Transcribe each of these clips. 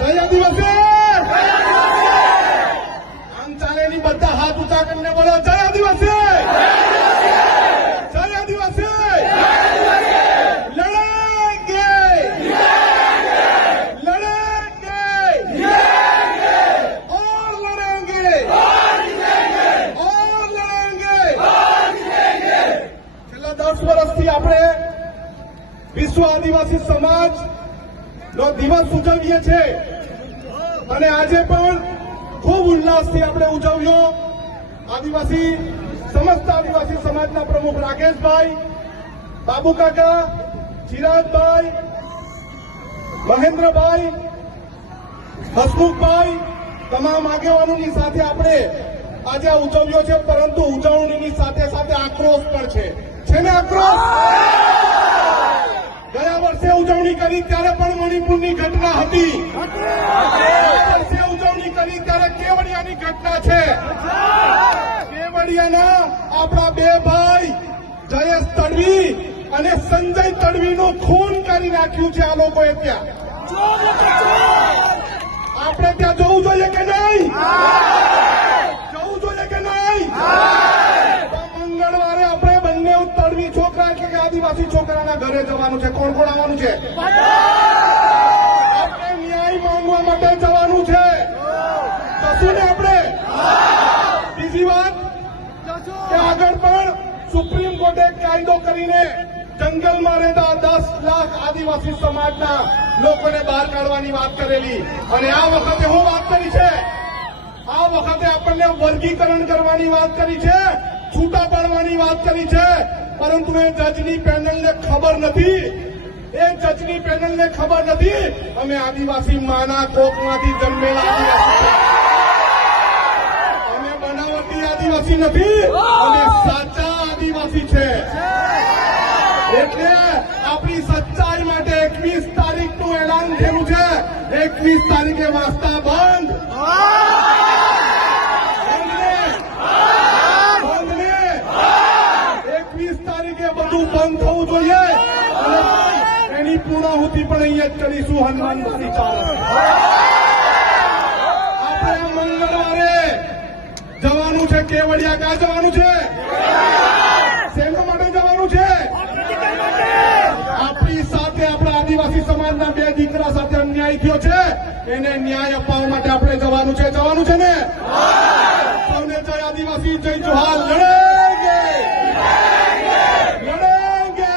જય આદિવાસી આમ ચાલે ની બધા હાથ ઊંચા કરીને બોલો જય આદિવાસી જય આદિવાસી લડેંગે લડેંગે और लड़ेंगे और लड़ेंगे છેલ્લા 10 વર્ષથી આપણે વિશ્વ આદિવાસી સમાજ નો દિવસ ઉજવીએ છીએ અને આજે પણ ખૂબ ઉલ્લાસથી આપણે ઉજવ્યો. આદિવાસી સમસ્ત આદિવાસી સમાજના પ્રમુખ રાકેશભાઈ, બાબુ કાકા, ચિરાગભાઈ, મહેન્દ્રભાઈ, હસમુખભાઈ, તમામ આગેવાનોની સાથે આપણે આજે આ ઉજવ્યો છે. પરંતુ ઉજવણીની સાથે સાથે આક્રોશ પણ છે ને આક્રોશ. ગયા વર્ષે ઉજવણી કરી ત્યારે પણ મણિપુરની ઘટના હતી. ગયા વર્ષે ઉજવણી કરી ત્યારે કેવડિયાની ઘટના છે. કેવડિયાના આપણા બે ભાઈ જયેશ તડવી અને સંજય તડવીનું ખૂન કરી નાખ્યું છે આ લોકોએ. ત્યાં આપણે ત્યાં જવું જોઈએ કે નહીં? જવું જોઈએ કે નહીં? મંગળવારે આપણે બંને તડવી છોકરા એટલે કે આદિવાસી છોકરાના ઘરે જવાનું છે. કોણ કોણ આવવાનું છે? આપણે ન્યાય માંગવા માટે જવાનું છે. જશું ને આપણે? બીજી વાત કે આગળ પણ સુપ્રીમ કોર્ટે કાયદો કરીને જંગલમાં રહેતા 10 લાખ આદિવાસી સમાજના લોકોને બહાર કાઢવાની વાત કરેલી અને આ વખતે હું વાત કરી છે. આ વખતે આપણને વર્ગીકરણ કરવાની વાત કરી છે, છૂટા પાડવાની વાત કરી છે. પરંતુ એ જજની પેનલને ખબર નથી. એ જજની પેનલને ખબર નથી અમે આદિવાસી માના કોખમાંથી જન્મેલા આદિવાસી. અમે બનાવટી આદિવાસી નથી, અમે સાચા આદિવાસી છે. એટલે આપણી સચ્ચાઈ માટે 21 તારીખનું એલાન થયેલું છે. 21 તારીખે વાસ્તા બંધ. બધું બંધ થવું જોઈએ અને એની પૂર્ણાહુતિ પણ અહીંયા જ કરીશું. હનુમાનવાડી ચાલે આપણે મંગળવારે જવાનું છે. કેવડિયા ક્યાં જવાનું છે? શેના માટે જવાનું છે? આપણી સાથે આપણા આદિવાસી સમાજના બે દીકરા સાથે અન્યાય થયો છે, એને ન્યાય અપાવવા માટે આપણે જવાનું છે. જવાનું છે ને? સૌને જય આદિવાસી, જય જોહાર. લડેંગે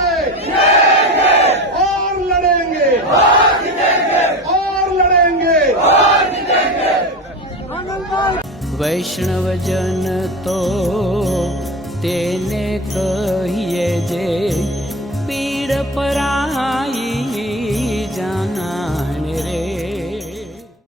और लड़ेंगे और लड़ेंगे. वैष्णवजन तो तेने कहिए जे पीड़ पराई.